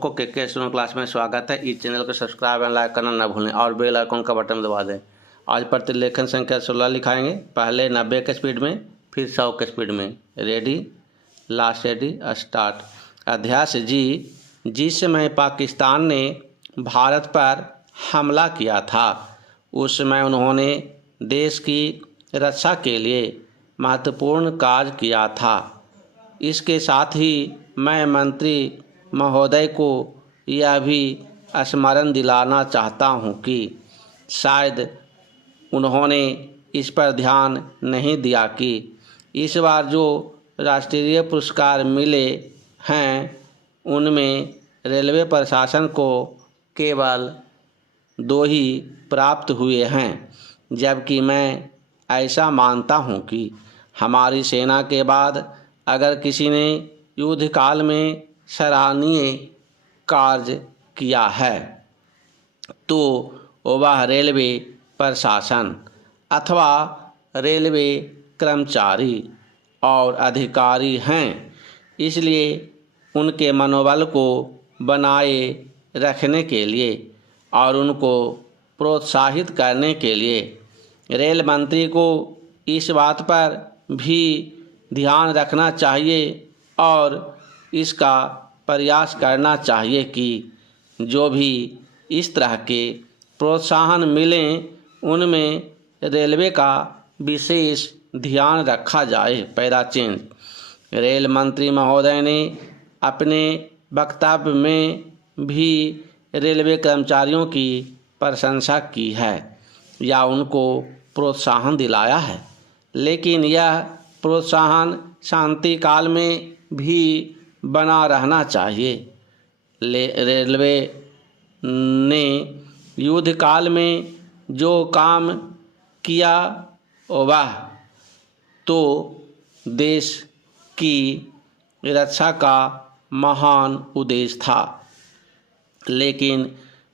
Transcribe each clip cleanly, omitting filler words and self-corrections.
को के student class में स्वागत है। इस चैनल को सब्सक्राइब एंड लाइक करना न भूलें और बेल आइकन का बटन दबा दें। आज प्रतिलेखन संख्या 16 लिखाएंगे। पहले 90 के स्पीड में, फिर 100 के स्पीड में। Ready, last ready, start. अध्याय जी। जिस समय पाकिस्तान ने भारत पर हमला किया था उस समय उन्होंने देश की रक्षा के लिए महत्वपूर्ण कार्य किया था। इसके साथ ही मैं मंत्री महोदय को यह भी स्मरण दिलाना चाहता हूं कि शायद उन्होंने इस पर ध्यान नहीं दिया कि इस बार जो राष्ट्रीय पुरस्कार मिले हैं उनमें रेलवे प्रशासन को केवल 2 ही प्राप्त हुए हैं, जबकि मैं ऐसा मानता हूं कि हमारी सेना के बाद अगर किसी ने युद्ध काल में सराहनीय कार्य किया है तो वह रेलवे प्रशासन अथवा रेलवे कर्मचारी और अधिकारी हैं। इसलिए उनके मनोबल को बनाए रखने के लिए और उनको प्रोत्साहित करने के लिए रेल मंत्री को इस बात पर भी ध्यान रखना चाहिए और इसका प्रयास करना चाहिए कि जो भी इस तरह के प्रोत्साहन मिलें उनमें रेलवे का विशेष ध्यान रखा जाए। Para change. रेल मंत्री महोदय ने अपने वक्तव्य में भी रेलवे कर्मचारियों की प्रशंसा की है या उनको प्रोत्साहन दिलाया है, लेकिन यह प्रोत्साहन शांति काल में भी बना रहना चाहिए। रेलवे ने युद्ध काल में जो काम किया वह तो देश की रक्षा का महान उद्देश्य था, लेकिन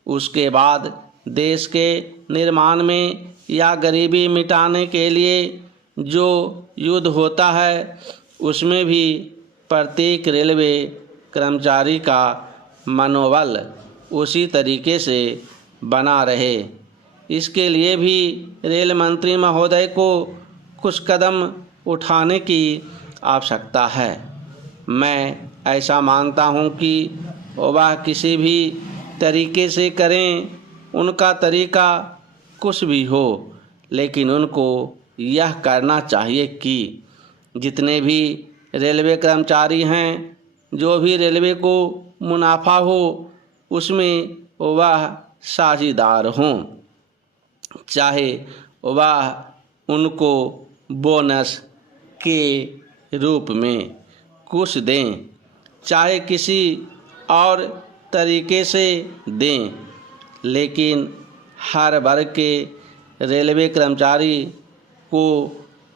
उसके बाद देश के निर्माण में या गरीबी मिटाने के लिए जो युद्ध होता है उसमें भी प्रत्येक रेलवे कर्मचारी का मनोबल उसी तरीके से बना रहे। इसके लिए भी रेल मंत्री महोदय को कुछ कदम उठाने की आवश्यकता है। मैं ऐसा मानता हूं कि वह किसी भी तरीके से करें, उनका तरीका कुछ भी हो, लेकिन उनको यह करना चाहिए कि जितने भी रेलवे कर्मचारी हैं, जो भी रेलवे को मुनाफा हो उसमें वह साझेदार हों, चाहे वह उनको बोनस के रूप में कुछ दें, चाहे किसी और तरीके से दें, लेकिन हर वर्ग के रेलवे कर्मचारी को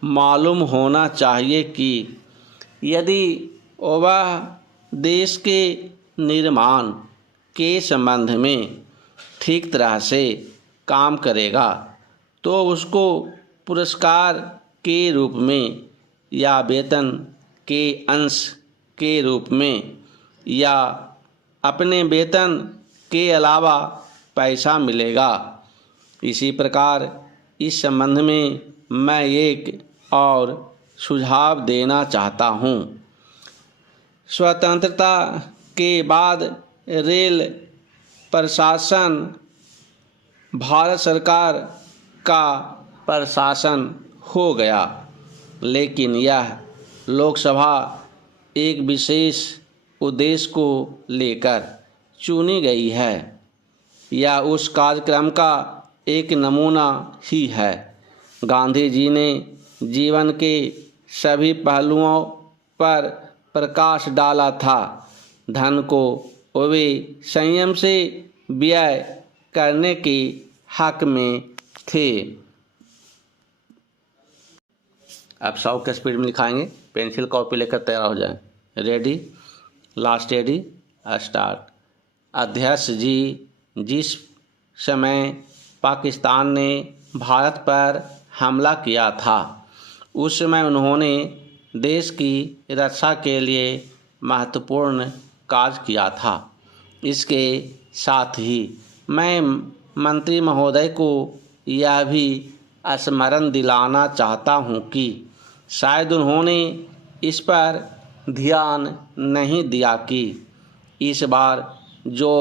मालूम होना चाहिए कि यदि वह देश के निर्माण के संबंध में ठीक तरह से काम करेगा तो उसको पुरस्कार के रूप में या वेतन के अंश के रूप में या अपने वेतन के अलावा पैसा मिलेगा। इसी प्रकार इस संबंध में मैं एक और सुझाव देना चाहता हूँ। स्वतंत्रता के बाद रेल प्रशासन भारत सरकार का प्रशासन हो गया, लेकिन यह लोकसभा एक विशेष उद्देश्य को लेकर चुनी गई है। यह उस कार्यक्रम का एक नमूना ही है। गांधी जी ने जीवन के सभी पहलुओं पर प्रकाश डाला था। धन को वे संयम से व्यय करने के हक में थे। अब 100 के स्पीड में लिखाएंगे। पेंसिल कॉपी लेकर तैयार हो जाएं। Ready, last ready, start. अध्यक्ष जी। जिस समय पाकिस्तान ने भारत पर हमला किया था उस समय उन्होंने देश की रक्षा के लिए महत्वपूर्ण कार्य किया था। इसके साथ ही मैं मंत्री महोदय को यह भी स्मरण दिलाना चाहता हूं कि शायद उन्होंने इस पर ध्यान नहीं दिया कि इस बार जो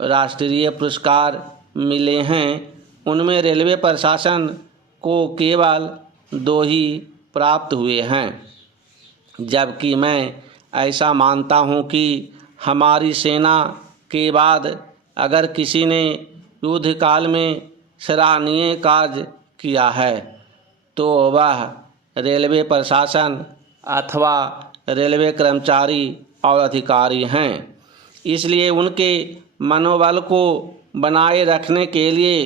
राष्ट्रीय पुरस्कार मिले हैं उनमें रेलवे प्रशासन को केवल 2 ही प्राप्त हुए हैं, जबकि मैं ऐसा मानता हूं कि हमारी सेना के बाद अगर किसी ने युद्ध काल में सराहनीय कार्य किया है तो वह रेलवे प्रशासन अथवा रेलवे कर्मचारी और अधिकारी हैं। इसलिए उनके मनोबल को बनाए रखने के लिए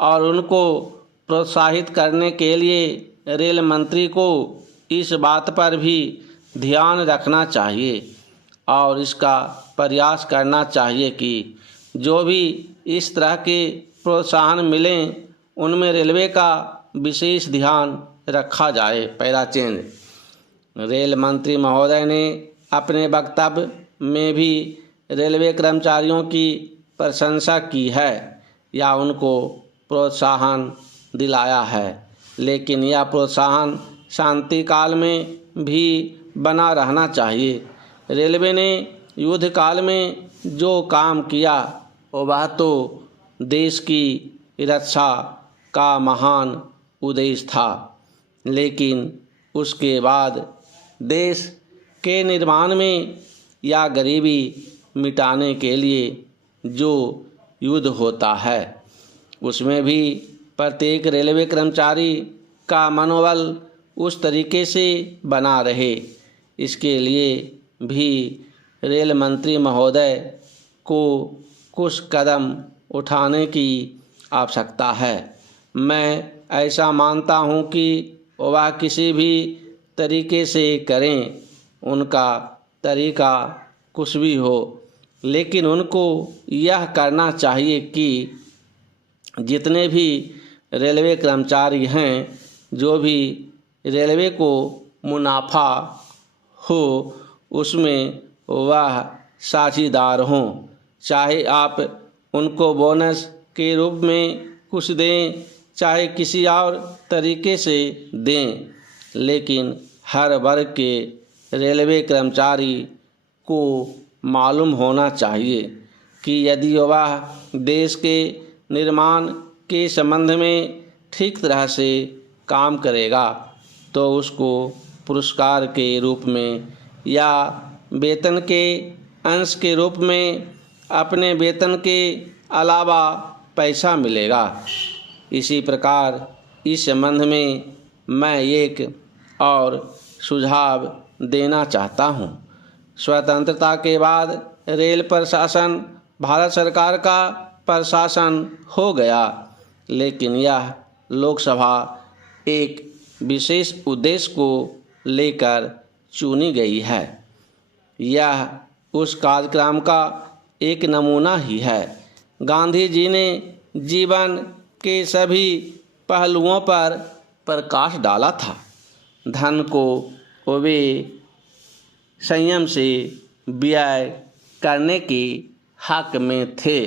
और उनको प्रोत्साहित करने के लिए रेल मंत्री को इस बात पर भी ध्यान रखना चाहिए और इसका प्रयास करना चाहिए कि जो भी इस तरह के प्रोत्साहन मिलें उनमें रेलवे का विशेष ध्यान रखा जाए। Para change. रेल मंत्री महोदय ने अपने वक्तव्य में भी रेलवे कर्मचारियों की प्रशंसा की है या उनको प्रोत्साहन दिलाया है, लेकिन यह प्रोत्साहन शांति काल में भी बना रहना चाहिए। रेलवे ने युद्ध काल में जो काम किया वह तो देश की रक्षा का महान उद्देश्य था, लेकिन उसके बाद देश के निर्माण में या गरीबी मिटाने के लिए जो युद्ध होता है उसमें भी प्रत्येक रेलवे कर्मचारी का मनोबल उस तरीके से बना रहे, इसके लिए भी रेल मंत्री महोदय को कुछ कदम उठाने की आवश्यकता है। मैं ऐसा मानता हूं कि वह किसी भी तरीके से करें, उनका तरीका कुछ भी हो, लेकिन उनको यह करना चाहिए कि जितने भी रेलवे कर्मचारी हैं, जो भी रेलवे को मुनाफा हो उसमें वह साझीदार हों। चाहे आप उनको बोनस के रूप में कुछ दें, चाहे किसी और तरीके से दें, लेकिन हर वर्ग के रेलवे कर्मचारी को मालूम होना चाहिए कि यदि वह देश के निर्माण के संबंध में ठीक तरह से काम करेगा तो उसको पुरस्कार के रूप में या वेतन के अंश के रूप में अपने वेतन के अलावा पैसा मिलेगा। इसी प्रकार इस संबंध में मैं एक और सुझाव देना चाहता हूँ। स्वतंत्रता के बाद रेल प्रशासन भारत सरकार का प्रशासन हो गया, लेकिन यह लोकसभा एक विशेष उद्देश्य को लेकर चुनी गई है। यह उस कार्यक्रम का एक नमूना ही है। गांधी जी ने जीवन के सभी पहलुओं पर प्रकाश डाला था। धन को वे संयम से व्यय करने के हक में थे।